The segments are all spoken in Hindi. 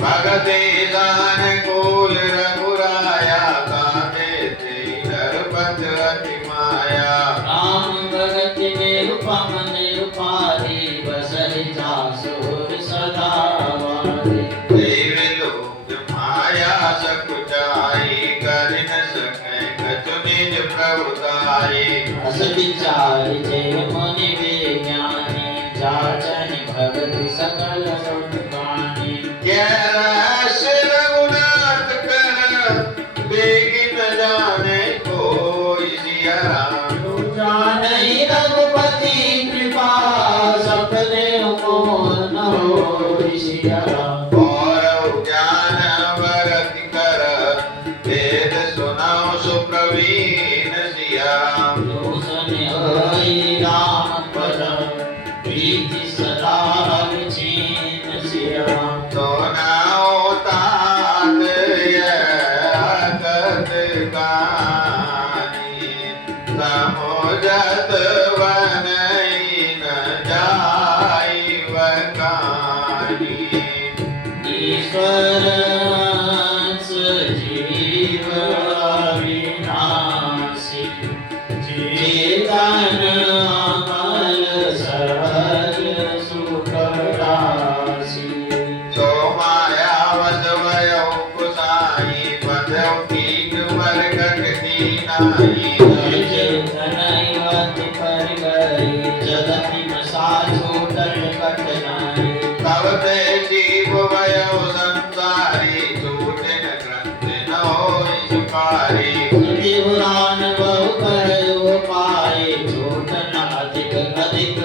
भगते दान कूल रघुराया गाते नरपत अति माया राम भगत निरुपम निरुपाधि बसरि जासुर सदा वारे देव लोक माया सकुचाई कर न सकै कछु निज प्रभुताई अस विचार जय मुनि विज्ञानी जाचनि भगत सकल सुखानी रघुनाथ कर बेगिन जाने कोई सिया राम जाने रघुपति कृपा सपने को न होई सिया राम और ज्ञान वरति कर वेद सुनाओ सुप्रवीण सिया राम जो सुने होई राम पद प्रीति सदा अविचीन सिया राम तो नाओ तात यत गानी समुझत वनई न जाई वकानी ईश्वर सजीव अविनाशी चेतन अमल सहज सुख राशि सो माया वस भयो कुसाई पदौ कीन मरकट कीनाई चेतनैवति पर गई जगति मसा छूटल कठिनाई तब ते जीव भयो संसारी छूटे न ग्रंथ न होई सुपारी सुधि पुराण बहु करो पाए छूट न अधिक अधिक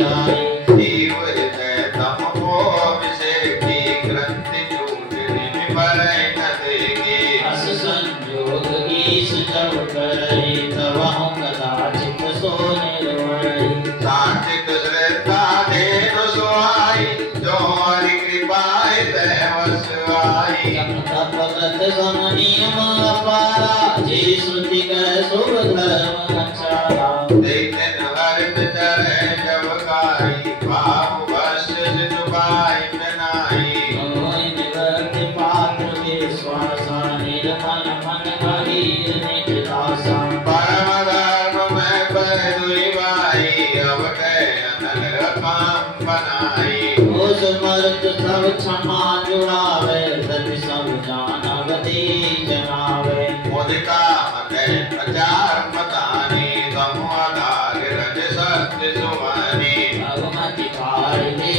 जाए जीव हृदय तम मोह विषेकी ग्रंथि छूटे निबरै न देगी अस संयोग ईश जब करे तब हम कदाचित सो निर्वरई सात्विक श्रद्धा देन सुहाई जो हरि कृपाय तैवस आई तपगत गम नियम अपारा जे श्रुति कर शुभ धर्म आचारा देखन हर विचरै जब गाई भाव वश जुबाई बनाई मोहि निवर्त पात्र विश्वासा निर्मल मन गहीर निज दासा परम धर्म में पर दुई भाई अब गए अनल काम बनाई हो समर्थ सब क्षमा जुड़ावे सति सब जानवती जनावे मुदिता मते प्रचार मतानी तम आधार रज सत्य सुवानी भगवती कारिणी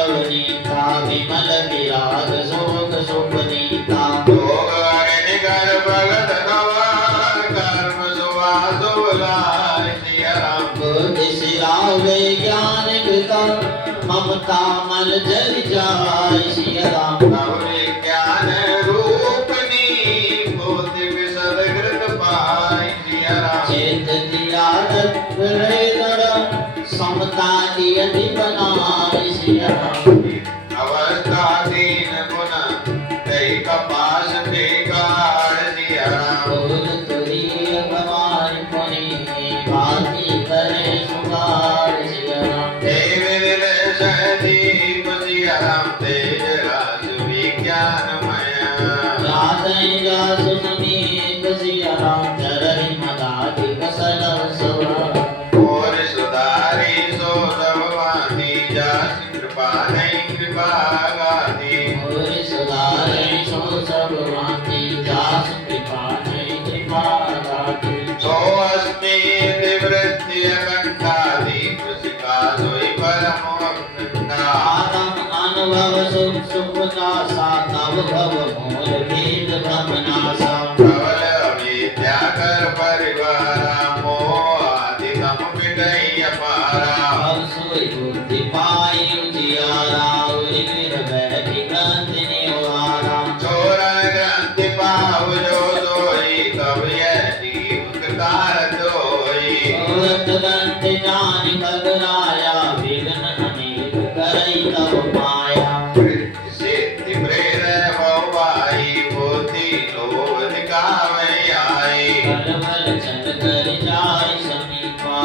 अवनीता विमल विराग शोक सुपनीता भोग हरि कर भगत नवार कर्म सुवासुलाय सिया राम बुद्धि सिरावे ज्ञान कृता ममता मल जल जाय सिया राम तव विज्ञान रूपनी भौतिक सदकृत पाई सिया राम चेत दिया हृदय समता नियति बनाय सिया राम अवस्था दीन गुण तई कपास बेकार सिया राम बोल तुरी भगवान पुनि भांति करे सुगार सिया राम देव विलय सहदीप सिया राम तेज राज विज्ञानमय जातै जासु समीप सिया राम चरहि मदाधिक सलव सवा मिटई अपारा अब सोई बुद्धि पाई उजियारा उरी फिर बैठी ग्रंथि निवारा छोरन ग्रंथि पाव जो सोई तब यह जीव कार दोई औरत ग्रंथि जानि खगराया विघ्न अनेक करई तब माया सिद्धि प्रेरय भवाई बुद्धि लोभ दिखावे आई बल बल चल कर जाय समीपा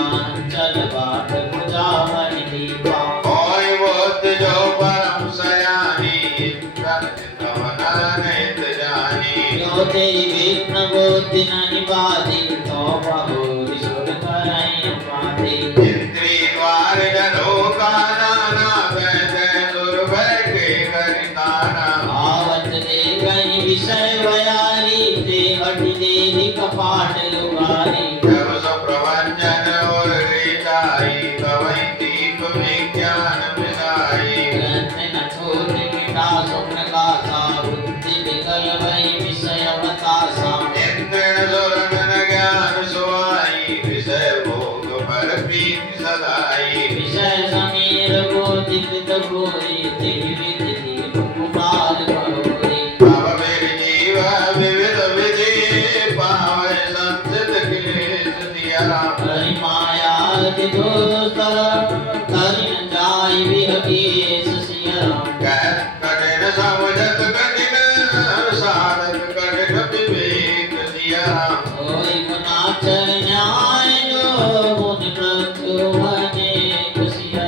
चल बाट बुझावन दीपा ओय बुद्धि जो परम सयानी तवन नित जानी जो तेरी विघ्न बुद्धि नहीं बाधी तो बहुरी सुर करई उपाधि इंद्री द्वार जनो का नाना बैठे सुर बैठे करिताना आवत दे कई विषय वयारी ते हटि दे कपाट लुगारी जब सुप्रभंजन और रीताई कवई दीप विज्ञान मिलाई ग्रंथ न छोट मिटा स्वप्न का सा बुद्धि विकल वही विषय बतासा इंद्र सुरगन ज्ञान सुवाई विषय भोग पर प्रीति सदाई विषय समीर बोधि पित भूरी तेहि विधि दीप कुमार करोरी अब मेरी जीव विविध विधि पावे संसित क्लेश दिया हरि माया के दोस्तर करि न जाय विहकेश सिया कठिन समझत कठिन साधक कठिन विवेक दिया होय गुनाचर न्याय जो मुनि मृत्यु अनेक सिया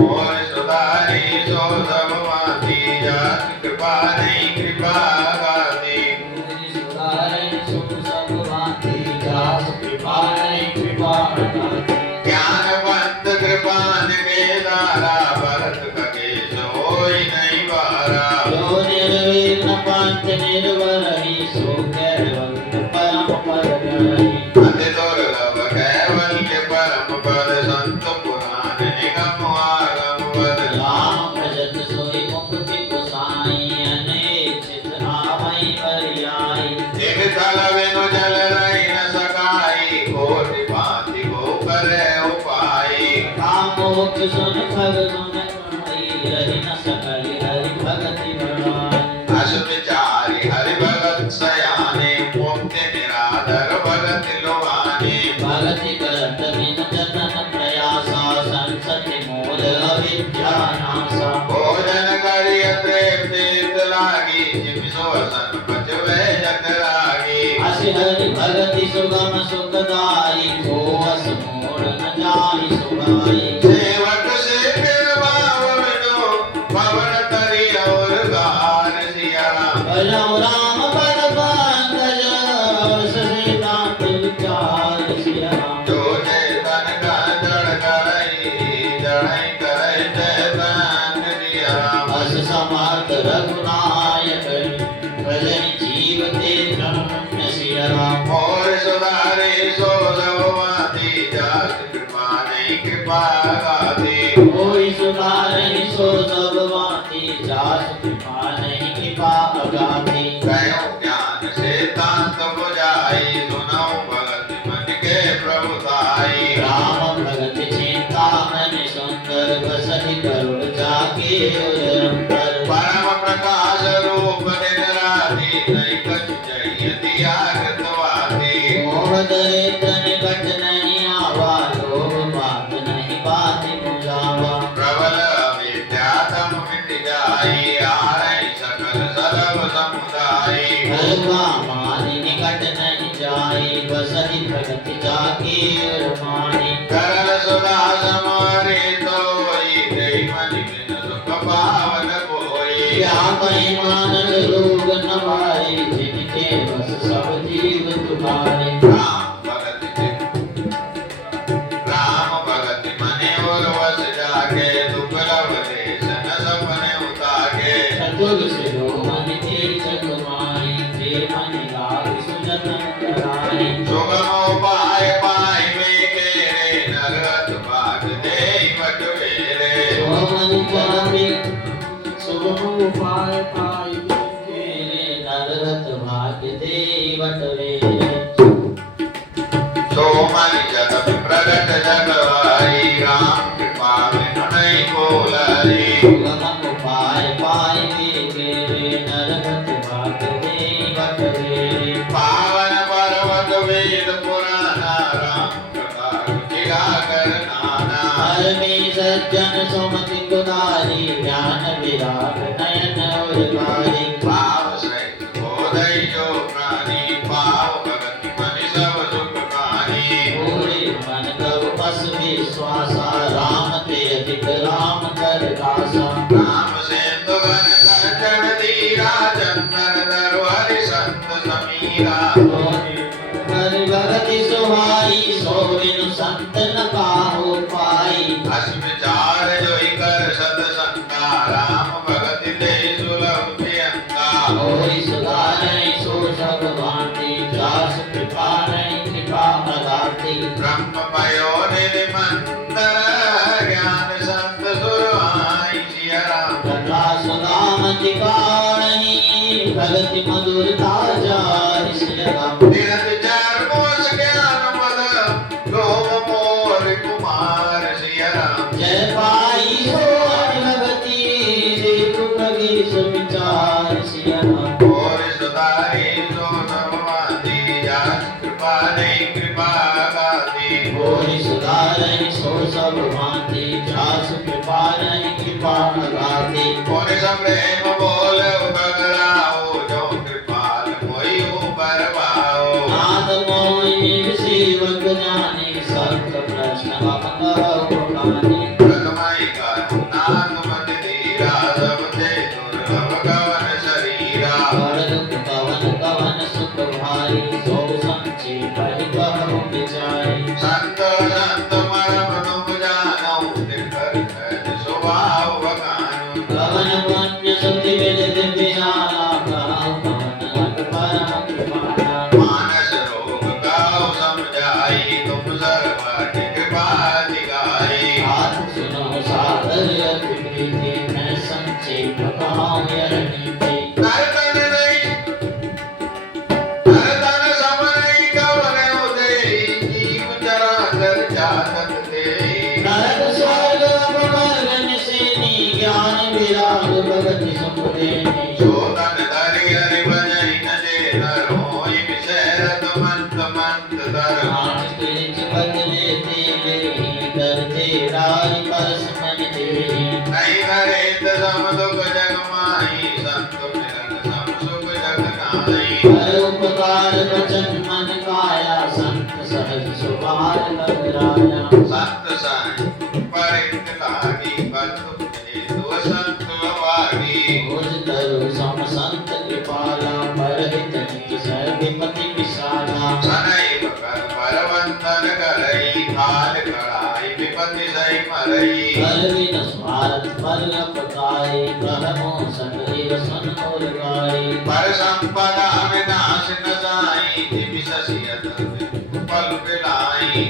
और सुधारी सो सब माती जात कृपा नहीं कृपा गाती मुनि सुधारै सुख सब भांति जास कृपा नहीं कृपा दाति ज्ञानवंत कृपान के दारा भरत कके सोई नहीं बारा जो निर्विघ्न पंथ निर्वरहि सो कैवल्य परम पद गरहि अति दुर्लभ कैवल्य परम पद संत पुराण निगम आगम पद राम भजत सोई मुक्ति गोसाई अनेक चित आवै बरियाई जिन तल बिनु जल रही न सकाई कोटि भांति को करे उपाई कामोक्ष सुन खग सुन आई रहि न सकल हरि भगति बढ़ाई अस विचारी हरि भगत सयाने मुक्ति निराधर भगत लोवाने भगति करत बिन जतन प्रयासा संसति मूल अविद्या नासा भोजन करिय प्रेम तीर्थ लागी जिम सोसन बचवे जग रागी असि हरि भगति सुगम सुखदाई को अस मोड़ न जाहि सुगाई सेवक से भाव विनो पवन तरी और गान सिया भजौ राम पद पंकज सहितांत विचार सिया जो चेतन का जड़ जड़ई करे चेतन दिया अस समर्थ रघुनायक भजन जीव ते धन्य सिया राम और सुधारे सो सब माती जात कृपा नहीं कृपा गाती कोई सुधारै सो सब वाती जास कृपा नहीं कृपा अगाधी कयो ज्ञान से तांत बुझाई सुनौ भगत मन के प्रभुताई राम भगत चिंता मन सुंदर बसहि करुण जाके उदरंतर परम प्रकाश रूप दिन राति नहीं कछ चाहिए दिया कृतवाती मोह दरिद्र निकट नहीं आवा लोभ बात नहीं बात बुझावा प्रबल विद्या तम मिट जाई आरई सकल सरब समुदाय हलवा मानि निकट नहीं जाई बसहि प्रगति जाके उरमानी करल सुधा समारे तोई तेई मन बिन सुख पावन कोई क्या परिमान लोग नवाई जिनके बस सब जीव तुम्हारे राम भगत मने और वस जाके दुर्लभ देश न सपने उताके सतुग से लो मन के चकमाई ते मन लाग सुजतन कराई सुगम उपाय पाई में केरे नरत भाग दे बटवेरे सो मन करबे सुगम उपाय पाई केरे नरत भाग्य दे बटवे सो मन जगत प्रगट जगवा सागर नाना हरमी सज्जन सुमति गुदारी ज्ञान विराग नयन उर्गारी भाव सहित बोधय जो प्राणी पाव भगति मन सब सुख कहानी पूरी मन कब बस विश्वासा राम ते अधिक राम कर दासा राम सेतु घन गर्जन धीरा चंदन धरु हरि संत समीरा हरि भगति सुहाई सो बिनु संत न काहू पाई अस विचार जोई कर सतसंगा राम भगति दे सुलभ प्रियंका होई सुधारै सो सब भांति दास कृपा नहीं कृपा प्रदाति ब्रह्म पयो निर्मंतर ज्ञान संत सुरवाई सिया राम कथा सुदाम टिकाणहि भगति मधुरता जाहि श्री राम निरत चार मोस ज्ञान मद लोभ मोर कुमार सिया राम जय पाई सो हरि भगति देखु प्रवेश विचार श्री राम और सुधारी सो नववादी जास कृपा नहीं कृपा गाती होई सुधारै सो सब भांति जास कृपा नहीं कृपा लगाती और सब प्रेम बोल बगड़ाओ जो कृपाल मोई ऊपर भाओ नाद मोहि सेवक जाने सत प्रश्न कहो कहानी प्रथमाई का नाथ मत धीरा सब ते दुर्लभ गवन शरीरा और दुख कवन कवन सुख भारी सो संचित कहु विचारी संत संत मरम नुम जानऊ दिकर सहज स्वभाव बखानु कवन पुण्य सुति विदित विहाला कहु कवन अट परम कृपाला मानस रोग गाओ समझाई तुम सर्वज्ञ कृपा दिगाई बात सुनो सादर अति प्रीति मैं संचित कहूँ यह नीति नरतन नहीं नरतन सम नहीं कवन उदय जीव चराचर जातक ते नरक स्वर्ग अपवर्गन से ज्ञान विराग भगति सुखदेनी शोधन धरि हरि भजहि न जे नर होई विषयरत मंत मंत धर आठ क्लेश बदले तेले करते रारी परस मन तेरी नहीं नरेत सम दुख जग माही संत मिलन सम सुख जग नाई हर उपकार वचन मन काया संत सहज सुभार लग राया संत साई परित लागी बंधु हेतु संत वागी भोज तरु सम संत कृपाला परहित निज सह विपति विशाला सनैव कर परवंदन करई काल कड़ाई विपति सही मरई कर बिन स्वार्थ फल अपकाई कहमो सदैव सन मोर गाई पर संपदा विनाश न जाई दिवि शशियत पल बिलाई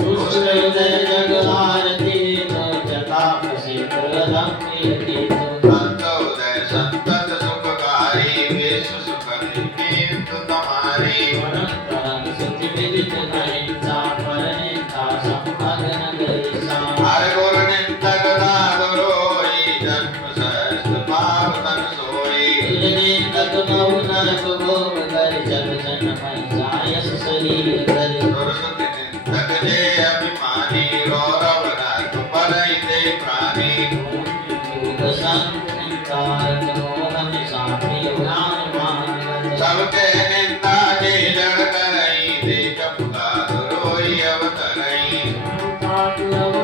दुष्ट हृदय जग आरती तो जटा क्षेत्र रंगी तो संत उदय संतत सुखकारी विश्व सुखरी कीर्त तुम्हारी परम सुति विदित नहिंसा परनिता संभगन गरीसा हर गुर निंदक दादुरोई जन्म सहस्त्र पाव तन सोई तुझने तक बहु नरक भोग कर जग जन महिषा यश शरीर कर सुरसुति निंदक जे अभिमानी गौरव नरक परई ते प्राणी भूत संकार मोह निशाप्रिय ज्ञान मान सबके निंदा जे जड़ करई देख पुका दुरोई अवतरई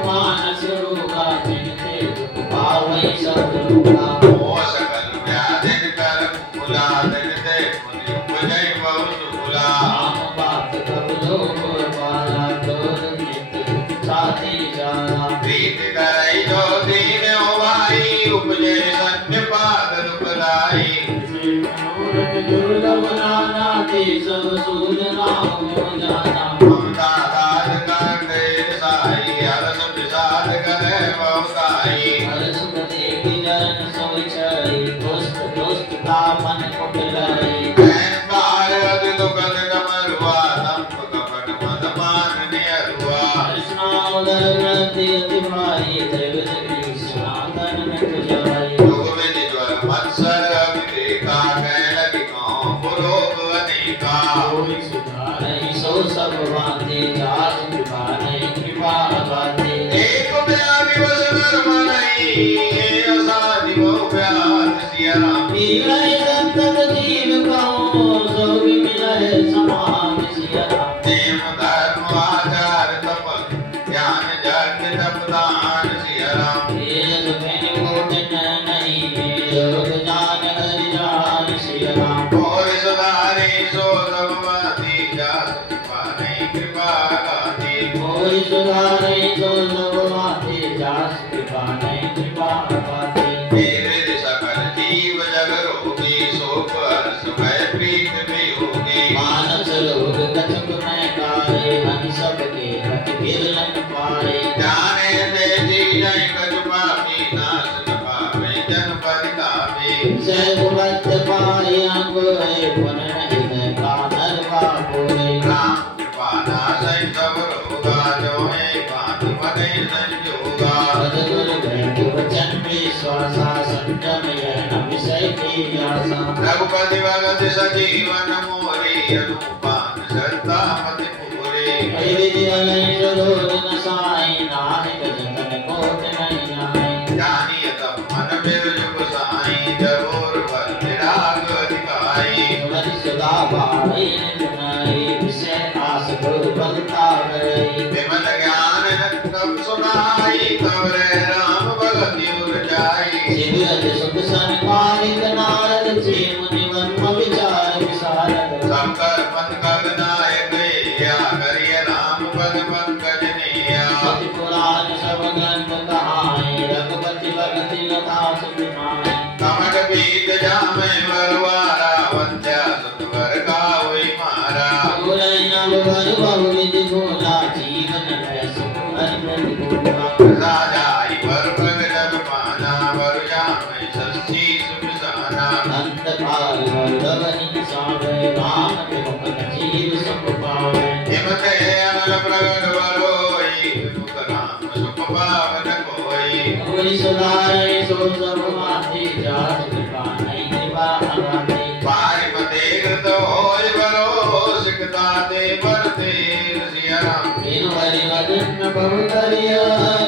मानस रोगा जिनते दुख पावै सब रोगा ओ सकल व्याधिन कर मूला दिन ते पुनि उपजय बहु सुला राम बात कब लोग पाला तोर नित साथी जाना प्रीति करई जो दीन हो भाई उपजे सत्य पाद दुखदाई मनोरथ दुर्लभ नाना ते सब सूझ राम हो जाना ममता दाद कर तेर साई हरस विषाद करे बहुताई हर सुख देवी जन सोई चढ़ी दोस्त दोस्त का मन कुटलाई ऐन पार्वत दुखद कमरुआ तंप कपट मद मान नियरुआ कृष्णावदर ग्रंथि अति भारी त्रिविध की सनातन में तुझाई युग विधि ज्वर मत्सर अभिलेखा कह लगी कौं पुरोग अनेका कोई सुधारै सो सब भांति जात कृपा नहीं ये असाधि बहु प्यार सिया राम पीड़े संतत जीव कहो सोग मिले समान सिया राम नेम धर्म आचार तप ज्ञान यज्ञ तप दान सिया राम तेज में मोटन नहीं योग ज्ञान हरि जान सिया राम और सुधारे सो सबवादी जास पाने कृपा गाती कोई सुधारे तो सर्वाते जास कृपा नहीं कृपा पाते मेरे सकल जीव जग रोगी शोक हर्ष भय प्रीत वियोगी मानस लोग कछुक में कारे हम सबके रख गिरलन पारे जाने दे जी जय कछु पापी नाश न पावे जन परितापे सर्ववत पाए अंगोरे पुन नहीं है कानर बापोरे राम कृपा नाशय सब रोगा जो है बात मने संजोगा सद्गुरु ग्रंथ वचन विश्वासा संयम यह न विषय की आशा रघुपति भगत सजीवन मोरी अनुपान श्रद्धा मति पूरे कई विधि अलय सुरोध न साई नाहिक जतन कोट नहीं आए जानिय तब मन बिरजुग साई जरूर बल विराग दिखाई सुमति सुधा भाई गुनाई विषय आस गुरु बलता गई विमल ज्ञान तब सुनाई तब रे राम भगति उरजाई शिवरज सुख संपादित नारद जी मुनि वर्म विचार विशारद शंकर पद कग नायक या करिय राम पद पंकज निया सति पुराण सब ग्रंथ कहाए रघुपति भगति लता सुनाए कमट बीत जामे वरवारा वंद्या सुतवर गावई मारा बोले नव वर बहु विधि बोला जीवन है सुख हर प्रतिकूला राजाई वर प्रगट पाना वर जामे सच्ची सुबिसाना अंत काल वल्लभ सावे राम के मुख जीव सब पावे हिमते अनल प्रगट वरोई मुख राम सुख पावन कोई कोई सुधारे सो सब माथे जात कृपा नहीं कृपा अगाते पारिपते कृत होय वरो सिकता दे बरते सिया राम बिनु हरि वदन बहु करिया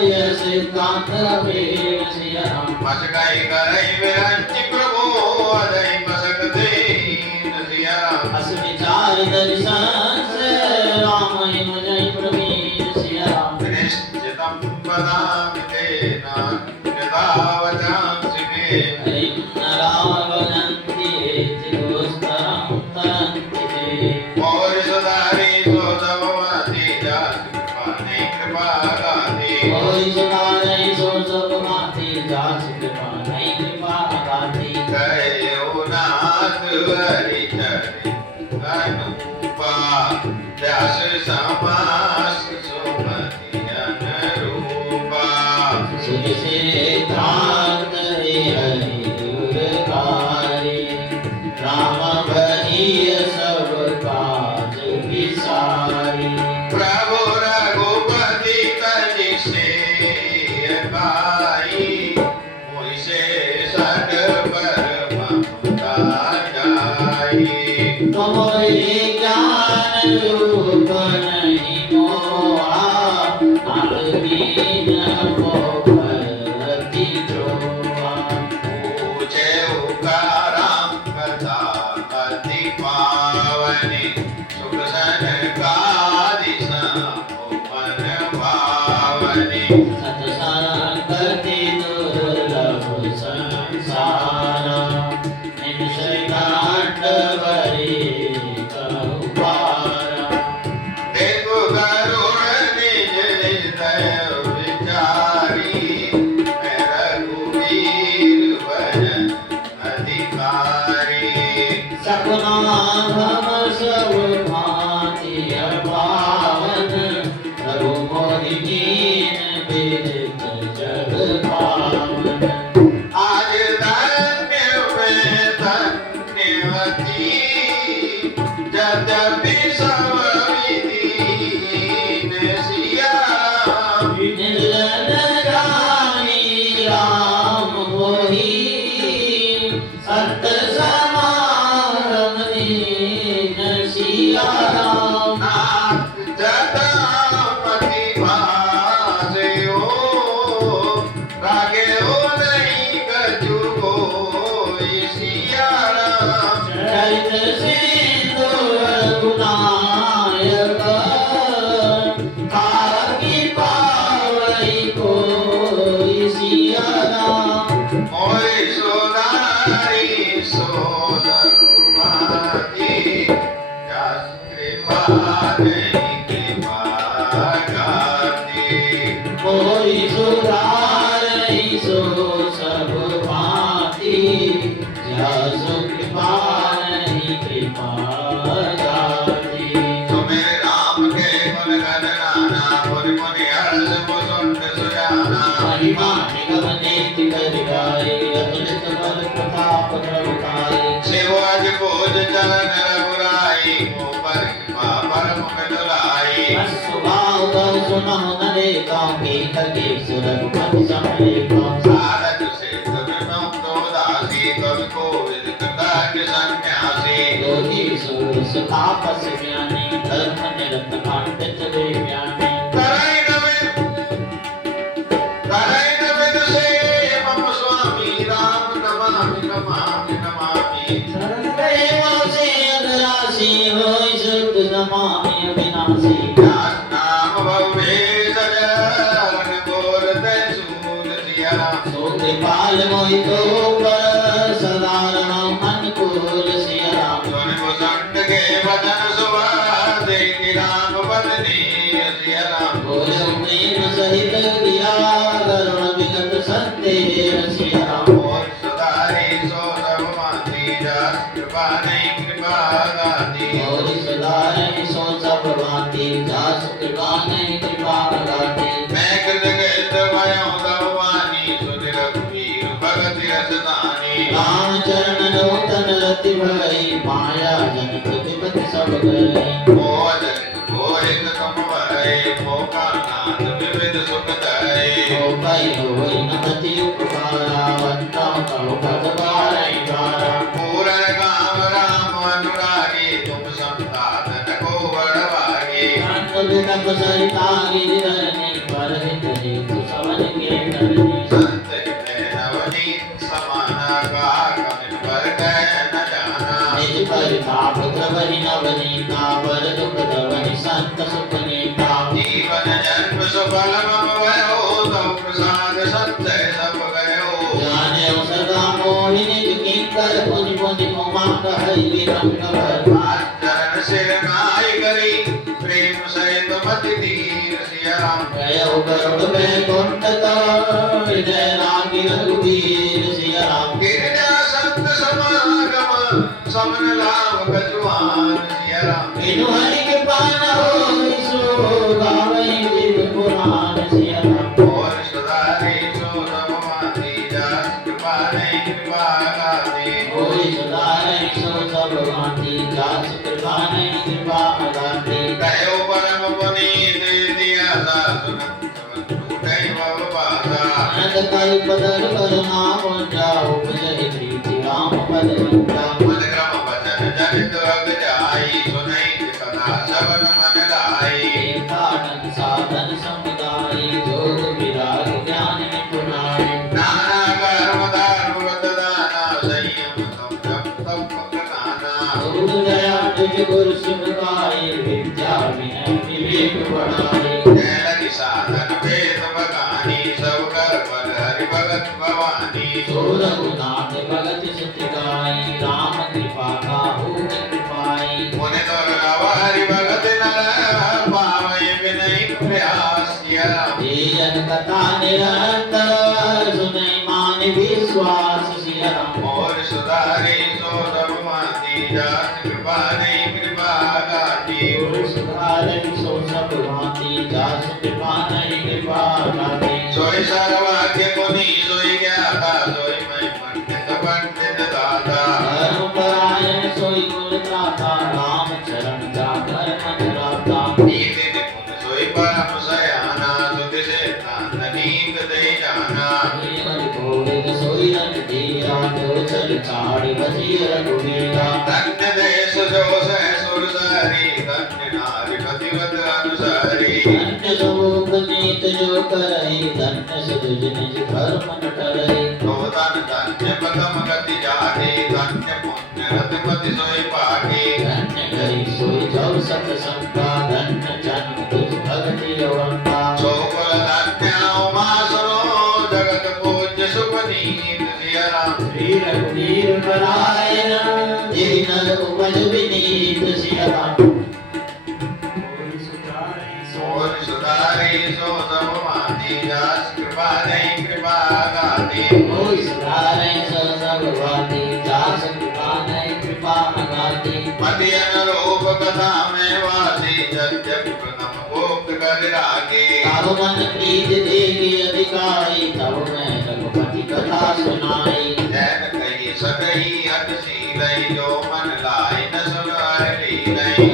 यह सिद्धांत अपेर सिया राम मसकाई करई विरंचि प्रभु अजय मसक दीन सिया राम अस विचार दर्शन से राम हिम जय प्रवीण सिया राम निश्चितं वदामि तेन यथावचांसि मे हरिं नरावनन्ति तिरुस्तरं तरन्ति ते और सुधारी सो सबवासी जाति पाने कृपा गाती कोई सुधारे सो सब माथे जास कृपा नहीं कृपा गाती कहो नाथ हरि चरि अनुपा व्यास समास सुमति अनुरूपा सुख से त्रात हरि दुर्गारे राम बनिय सब काज विसारी प्रभु रघुपति तजि सेयकाई मुझसे सद पर ममता जाई तुम्हारे ज्ञान रूप नहीं मोहा आदमी न भगवती द्रोहा पूछे उकाराम कथा अति पावनी सुख सनकादि मन भावनी सत्संगति दुर्लभ संसारा निमिषकांड बरे कहु पारा देखो करुण निज हृदय विचारी मैं रघुवीर भजन अधिकारी सपना भव सब भांति पावन रघु मोहि कीन विदित जग पावन आज धन्य में धन्यवती यद्यपि सब विधि सिया घाती कोई सुधार नहीं सो सब भांति जासु कृपा नहीं कृपा दाती तो मेरे राम के गुण गण नाना मुनि मुनि हर्ष मुसुंड सुजाना महिमा निगम नीति कर गाए अतुलित बल प्रताप प्रभुताए शिव अज पूज चरण रघुराई मुँह पर कृपा परम दुलारी स्वभाव गौ सुनो न देखा के कके सुरघुपति समलेखा सारथ से तुम तो दासी कवि कोविद कृतज्ञ सन्यासी योगी सुर सुतापस ज्ञानी धर्म निरत पंडित देव्यानी तराई नवेद से मम स्वामी राम नमामि नमामि नमामि शरण गए से अग्रासी होय सुख नमामि अविनाशी नाम भवे सजन गोर तैसूल सिया राम सो कृपाल मोहि तो पर सदा रहो अनुकूल सिया राम सुन मुसंड के वदन सुभा देखि राम बदनी सिया राम बोले प्रेम सहित गिरा करुण विगत सत्य सिया राम और सुधारी सो सब माती जास कृपा नहीं कृपा गाती और सदाई सो सब भांति जासु कृपा नहीं कृपा गाती मैं कृतकृत भयो भगवानी सुन रघुवीर भगत रसदानी राम चरण नूतन रति भई माया जनित विपति सब गई मोदन गोहित तुम भरे मोका नाथ विविध सुख दय हो गई होई नमति उपकारा वंता कहो भगवान द्वारा पूरन काम राम अनुरागी तुम संतान को बड़वागी विनप सरिता गिरने पर हितहि तु समझ के करने संत हृदय नवनीत समाना का कमिन पर गए न जाना निज परिताप द्रवहि नवनीता पर दुख दवहि संत सुखनीता जीवन जन्म सुफल मम भयो तव प्रसाद सत्य सब गयो जाने सदा मोहि निज किंकर पुनि पुनि मोमा कहई विरंग भर चरण सिर नाय करी प्रेम सहित मति धीर सिया राम गयो गरुड़ में कुंठ हृदय रागी रघुवीर सिया राम गिरजा संत समागम समन लाभ कछुआन सिया राम बिनु हरि कृपा न होई सो गावई विद पुराण सिया राम और सुधारी सो सब माती जास कृपा नहीं कृपा गाती होई सुधारै सो सब भांति जासु कृपा नहीं कृपा गाती कहो परम पुनीत दिया सुन टूटे भव पासा अनंत कल्प दर करुणा पुंजाओ जय प्रीति राम पद मंगा मन क्रम वचन जनित अग जाई सुनई कथा सबन मन लाई एकानंद साधन समुदाय जोग विराग ज्ञान निपुणाय नाना कर्म धर्म व्रत दाना संयम संयम तप नाना गुरु दया तुझ गुरु सुनवाई विद्या विनय विवेक बढ़ाई लगी साधन वेद बगानी सब कर बल हरि भगत भवानी सो रघुनाथ भगत सिद्धि गाई राम कृपा काहू कृपाई मुनि दुर्लभ हरि भगत नर पावै विनय प्रयास किया जन कथा निरंतर सुनै मान विश्वास सिया राम और सुधारी सो सब माती जास कृपा नहीं कृपा गाती गुरु सुधारै सो सब भांति जासु कृपा नहीं कृपा गाती सोई सर्वज्ञ मुनि सोई ज्ञाता सोई मैं पंडित दाता धर्म परायण सोई गुण त्राता राम चरण जाकर मन राता नीति निपुण सोई परम सयाना सुधि से नीक दे जाना हरि गोविंद सोई रन धीरा जो चल चाड़ बजी रघुवीरा धन्य देश जो सह सुर सारी धन्य नारी पतिवत अनुसारी धन्य लोक नीत जो करई धन्य सुज निज धर्म न टरई तो धन्य प्रथम गति जाती धन्य पुण्य रतिपति सोई पाठी धन्य गई सोई जो सत्संगा धन्य जन्म तुझ भगति अवंगा सो कुल धन्य उमा सरो जगत पूज्य सुपनीत सिया राम श्री रघुवीर परायण जिन उपज विनीत सिया राम और सुधारी सुधारे सो सब भांति जास कृपा नहीं कृपा गाती कोई सुधारे सो सब भांति जास कृपा नहीं कृपा गाती मध्यन रूप कथा में वासी जग प्रथम भोक्त कर रागे तब मन प्रीत देगी अधिकारी तब मैं रघुपति कथा सुनाई जैन कही सकही अतिशील जो मन लाई न सुन लीलाई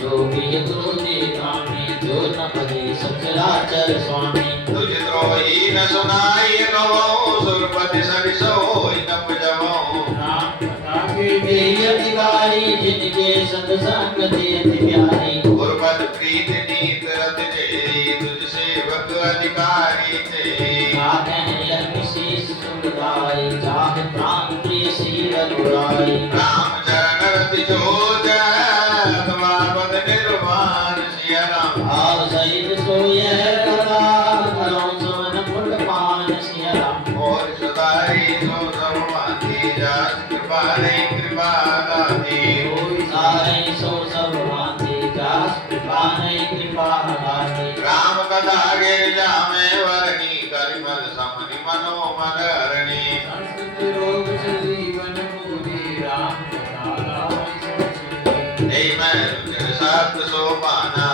गोपी क्रोधी कामी जो न पदे सचराचर स्वामी तुझ द्रोही न सुनाई गवो सुरपति सरिसोई न पुजवो राम कथा के देय अधिकारी जिनके संग संगति अति प्यारी गुरपद प्रीत नीत रत जेरी तुझ सेवक अधिकारी तेरी विशेष सुखदाई चाहे प्राण प्रिय श्री रघुराई राम चरण रति जोत अथवा पद निर्वाण सिया राम भाव सहित सोय कथा करो सोन फुल पान सिया राम और सदाई सो सब भांति जास कृपा नहीं कृपा गाती सारे सो सब भांति जास कृपा नहीं कृपा गाती राम कथा गिरजा में वरणी करिमल समनि मनोमन हरणी संस्कृत रोग जीवन पूरी राम कथा गाई सुनी नहीं मैं रुचिर सत सोपाना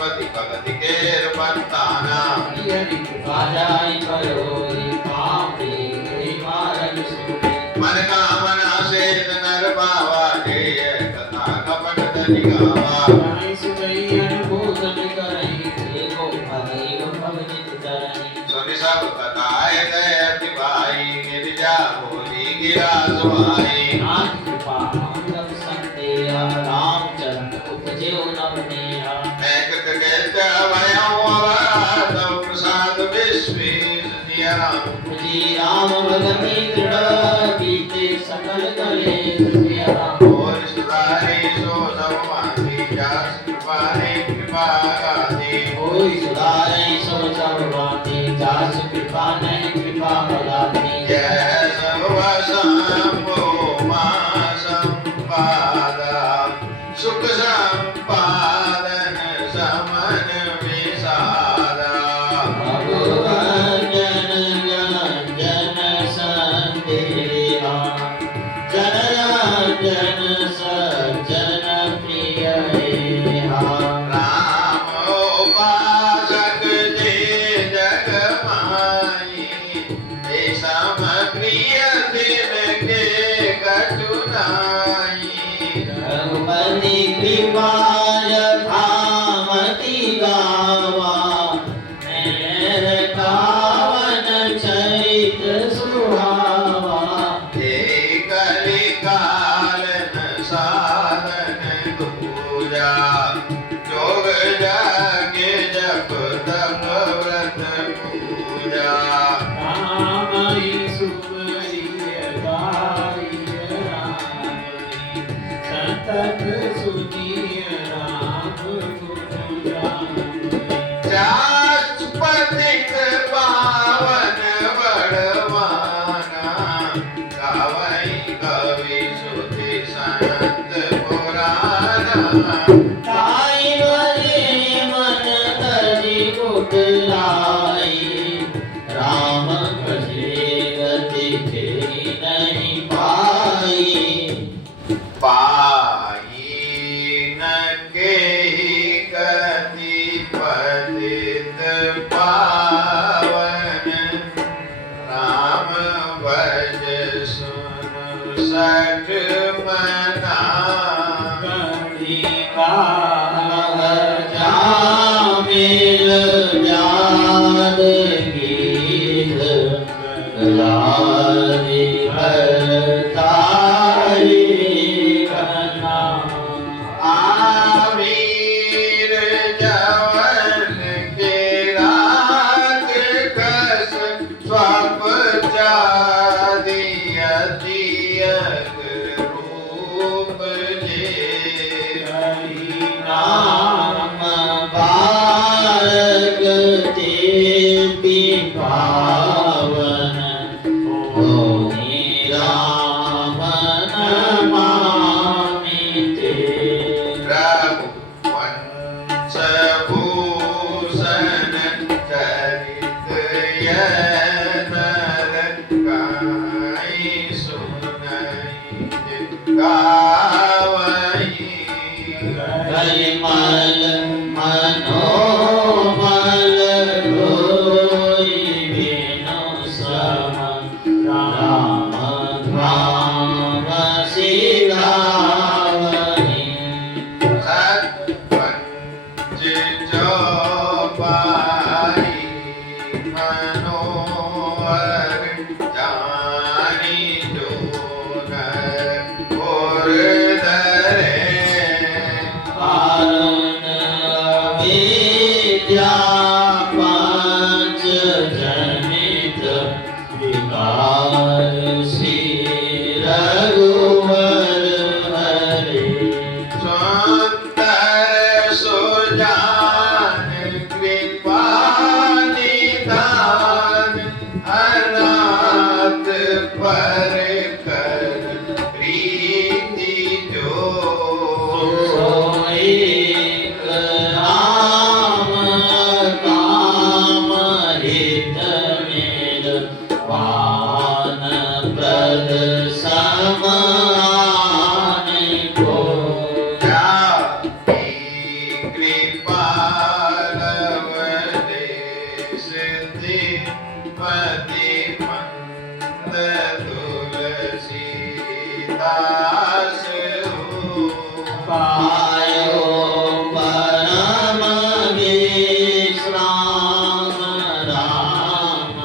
पति भगति केर पंताना हरि कृपा जाई करोई काम दे कोई मारग सुनी मन कामना से नर पावा जय कथा कपट धनि गावा गाई सुनई अनुभूतन करई देखो भगई भवजित तरनी सुनि सब कथाए दय अति भाई गिरिजा बोली गिरा सुहाई नाथ कृपा अंगत संतेया रामचंद्र उपजेव नवनेहा मैं कृत कहता भयं तव प्रसाद विश्वेश जिया राम उपजी राम भगति दृढ़ बीते सकल कलेश सिया राम और सुधारे सो सब भांति जास कृपा ने कृपा गाती कोई सुधारे सो सब भांति जास कृपा नहीं कृपा बलाती जय सर्व संभो मा संपादा सुख संपादन समन विसादा भगवान जन जन संदेहा जन जन सज्जन प्रिय हेहा राम उपासक जे जग माई हे सम प्रिय दिन के कटुनाई रघुपति कृपा यथामति गावा मेर कावन चरित सुहावा हे कलिकालन साधन दूजा जोग जागे जप तप व्रत पूजा रामई सुमरिय गाई रामई संतत सुनिय राम गुण गाई जास पतित पावन बड़वाना गावई कवि सुधि सनत पुराना ताई बजे मन तजी कुट लाई राम भजे गति तेरी नहीं पाई पाई न केहि गति पतित पावन राम भज सुन सठ मना गढ़ी बाग जामिल जाद गीत लाली भरतारी कना आमीर जवन के रात कस स्वप जादी अतियक रूप जे हरि नाम बारक देवी पावन होनी राम नमामि ते प्रभु वंश भूषण सिद्धि पति मंद तुलसीदास पायो परम विश्राम राम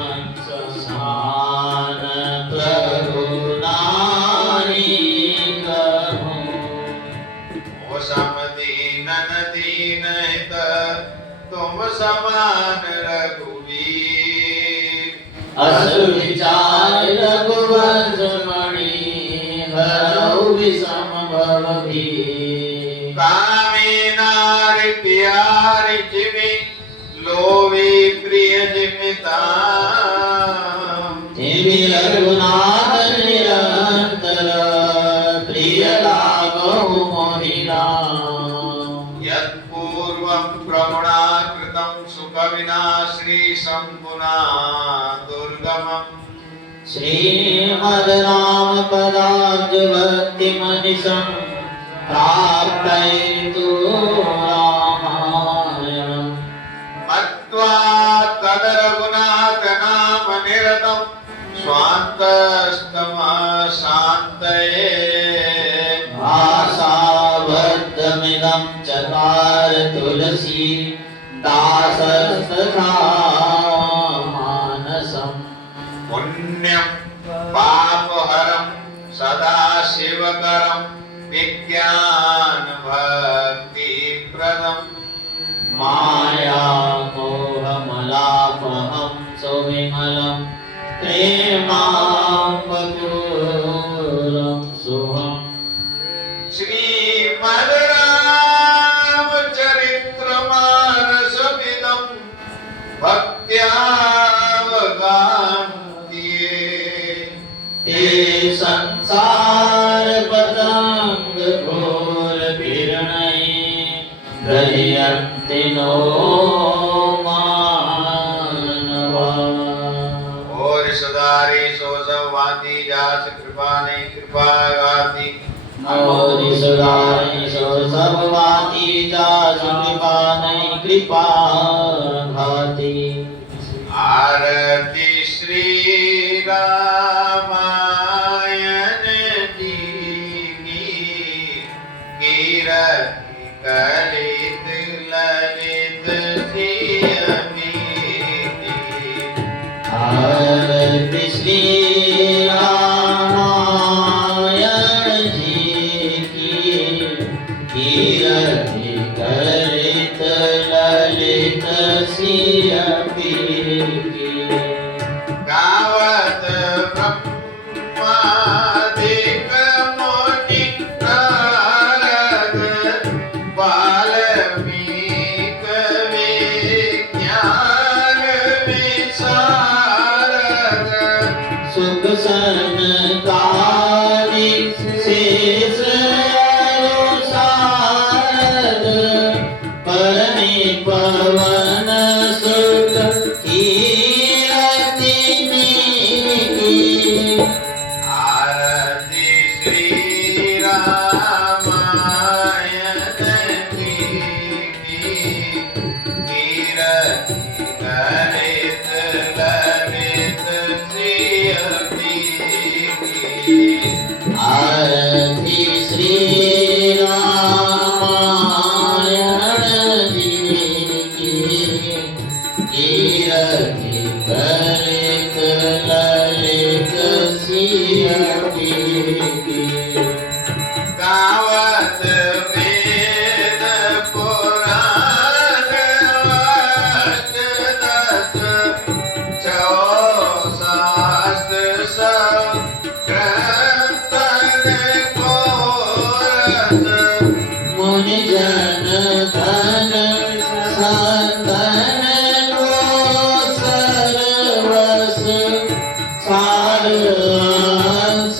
समान प्रभु नारी कहूँ। ओ समदीनन दीन हित तुम समान रघुवीर। अस विचार रघुवंश मणि हरऊ विषम भव भीर। कामी नारी प्यारी जिमि लोभी प्रिय जिमिता। तिमि रघुनाथ निरंतर प्रिय लागहु मोहि राम। यत्पूर्वं प्रगुणाकृतं सुकविना श्रीशम्भुना दुर्गमम्। श्रीमद् राम पदाब्ज भक्ति मनिषं प्राप्तयतु रामायणम्। मत्वा तद्रघुनाथ नाम निरतं स्वान्तस्तमशान्तये। भाषाबद्धमिदं चकार तुलसी दासस्तथा मानसम्। पुण्यं पापहरं सदा शिवकरं विज्ञान भक्तिप्रदम्। माया मोहमलापहं सुविमलं प्रेमापपूरं शुभम्। श्रीमद् रामचरितमानसमिदं भक्त्यावगाहन्ति। ते संसार पतंग घोर पीर्णये गह्यन्ति नो मानवा। और सदारी सो संवादी जास कृपा नहीं कृपा गाती। मोरि सुधारि सो सब वाती जासु कृपा नहीं कृपा भाति। आरती श्री रामायण जी की। कीरति कलित ललित सियमीति। आरती श्री रामायण जी की। कीरति कलित ललित सियमीति। गावत ब्रह्मादिक मुनि नारद वाल्मीक विज्ञान विशारद। सुख सनकादि शेष अनुसारद। परमे पवन सुत कीरति नीति। आरती श्री रामायण जी की। कीरति ललित ललित सियमीति। आरती श्री रामायण जी की। कीरति कलित ललित सियमीति। गावत वेद पुराण अष्ट दस चौसठ ग्रंथन घोरस। मुनि जन धन संतन को सर्वस सार अंश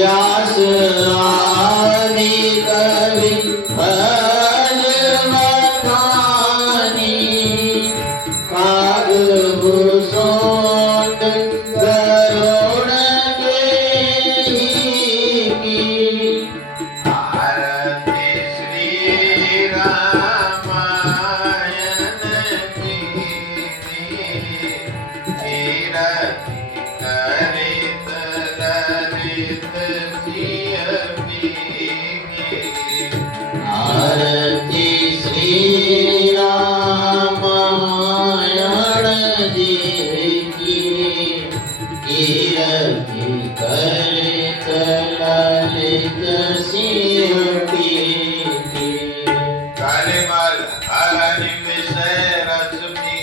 व्यास आदि कवि भज बखानी कागभूषण गरुड़ के की आरती श्री रामायण की तीरथ करित ललित सिय पीनी। आरती श्री रामायण जी की कीर्ति करित ललित सिय पीनी। कालीमल हरनि विषय रश्मि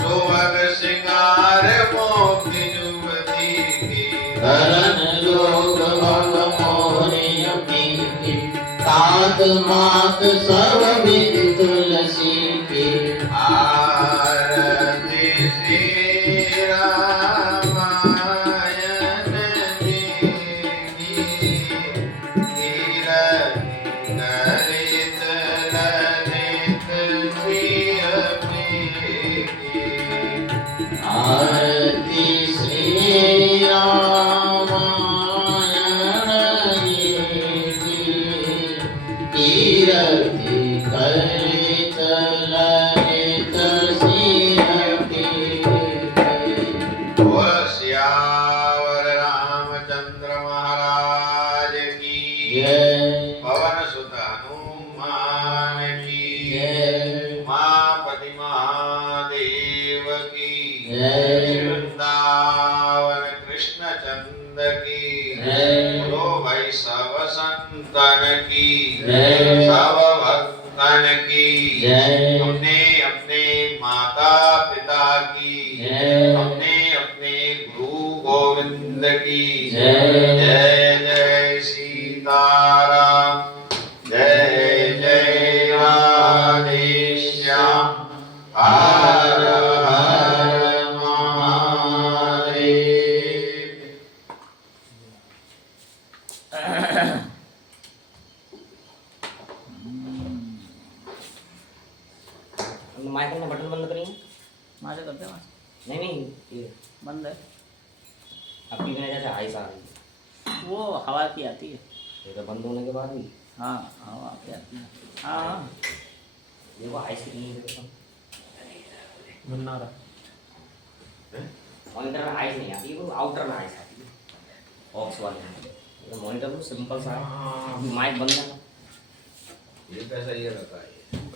सुवग सिंगार मोती जुवती की। करण जोग भग मोरिय पीति तात मात सब विद तुलसी की। आरती श्री रामायण जी की कीरति करित ललित सिय पीनी। आरती श्री रामायण जी की कीर्ति करित ललित सिय पीनी। बोल सियावर रामचंद्र महाराज की जय पवन सुत हनुमान की जय मापति महादेव की जय वृंदावन कृष्ण चंद की जय बोलो भाई सब संतन की जय सब भक्तन की जय अपने अपने माता पिता की जय अपने अपने गुरु गोविंद की जय जय जय सीताराम जय जय राधेश्याम हर हर महादेव। माइक में बटन बंद करेंगे। माझे करते हैं नहीं नहीं ये बंद है। आपकी में जैसे आइस आ रही है, वो हवा की आती है। ये तो बंद होने के बाद भी हाँ हवा की आती है। हाँ हाँ देखो आइस कितनी है देखो। मुन्ना रहा मॉनिटर में आइस नहीं आती, वो आउटर में आइस आती है ऑक्स वाले में। ये मॉनिटर तो सिंपल सा है, माइक बंद है। ये कैसा ये रहता है?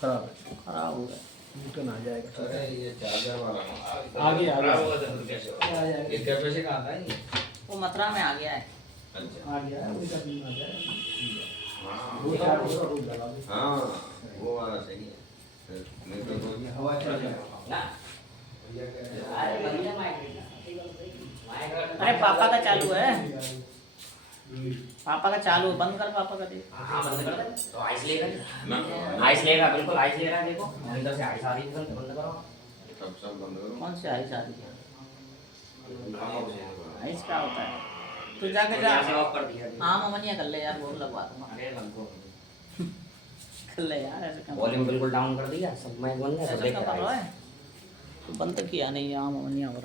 खराब है, खराब हो गया। बटन आ जाएगा। अरे ये चार्जर वाला आ गया, आ गया। खराब हुआ था तो कैसे होगा? ये कैपेसिटी का आता है ये? वो मथुरा में आ गया है। अच्छा आ गया है, वही करनी आ जाएगा। हाँ वो चार पूरा रूप लगा दो। हाँ वो वाला सही है। नहीं तो हवा चल जाएगा। ना अरे बंद है माइक। माइक अरे पापा का चालू है, पापा का चालू है। बंद कर पापा का देख। हाँ बंद कर दे तो आइस लेगा। ना आइस लेगा, बिल्कुल आइस ले रहा है। देखो मॉनिटर से आइस आ रही है, बंद करो। सब बंद करो। कौन से आइस आ रही है? खामोश है। आइस क्या होता है? तू जाके जा। यहाँ से ऑफ कर दिया। हाँ ममनिया कर ले यार, वो लगवा दूंगा। अरे हमको कर ले यार, ऐसे क्यों? वॉल्यूम बिल्कुल डाउन कर दिया, सब माइक बंद है। ऐसा तो देख क्यों कर रहा है? तू बंद किया नहीं, यहाँ ममनिया हो रहा है।